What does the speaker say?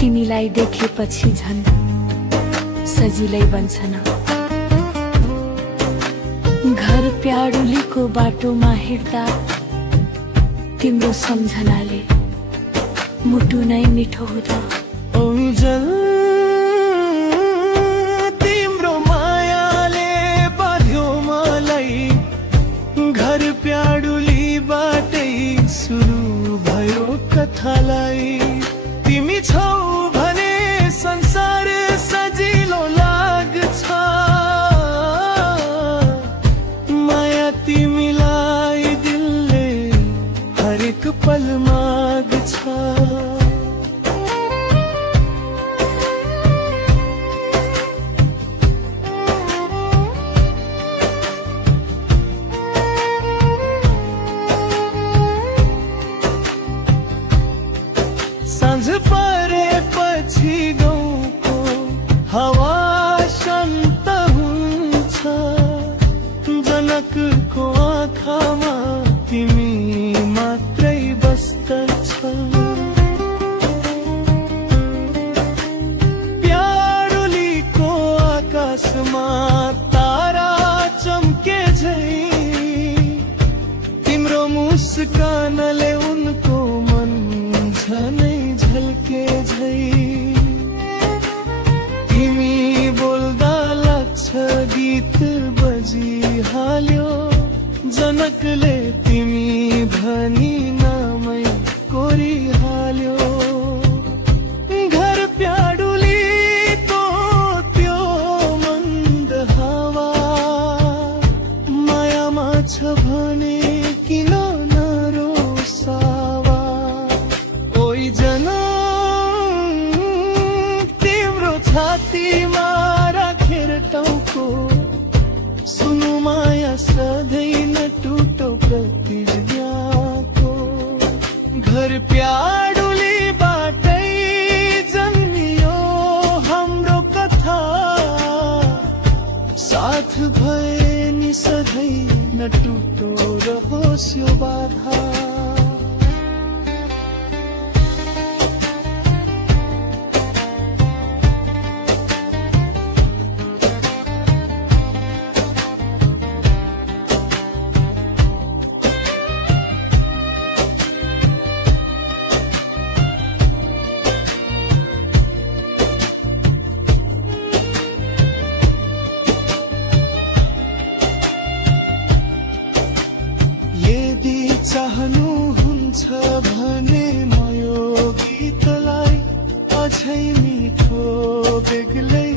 तिमीलाई देखेपछि झन् सजिलै बन्छ न। घर प्याडुलीको बाटोमा हिँड्दा तिम्रो सम्झनाले मुटु नै मिठो हुँदा। ओन्जल तिम्रो मायाले बाँध्यो मलाई, घर प्याडुलीबाटै सुरु भयो कथालाई। तिमी छौ भने संसार सजिलो लाग्छ, माया तिमीलाई दिलले हरेक पल माग्छ। साँझ परेपछि गाउँको हावा शान्त हुन्छ, जनकको आँखामा तिमी मात्रै बस्दछ। प्याडुलीको आकाशमा तारा चम्के झै, तिम्रो मुस्कानले उनको मन झनै झल्के झै। तिमी बोल्दा लाग्छ गीत बजिहाल्यो, जनकले तिमी भनी नामै कोरिहाल्यो। घर प्याडुलीको त्यो मन्द हावा मायामा छ भने किन नरोसावा। ओइ जनक तिम्रो छातीमा राखेर टाउको, सुनु माया सधैँ नटुटो प्रतिज्ञाको। घर प्याडुलीबाटै जन्मियो हाम्रो कथा, साथ भए नि सधैँ नटुटो रहोस् यो बाधा। यदि चाहनुहुन्छ भने म यो गीतलाई अझै मिठो बेग्लै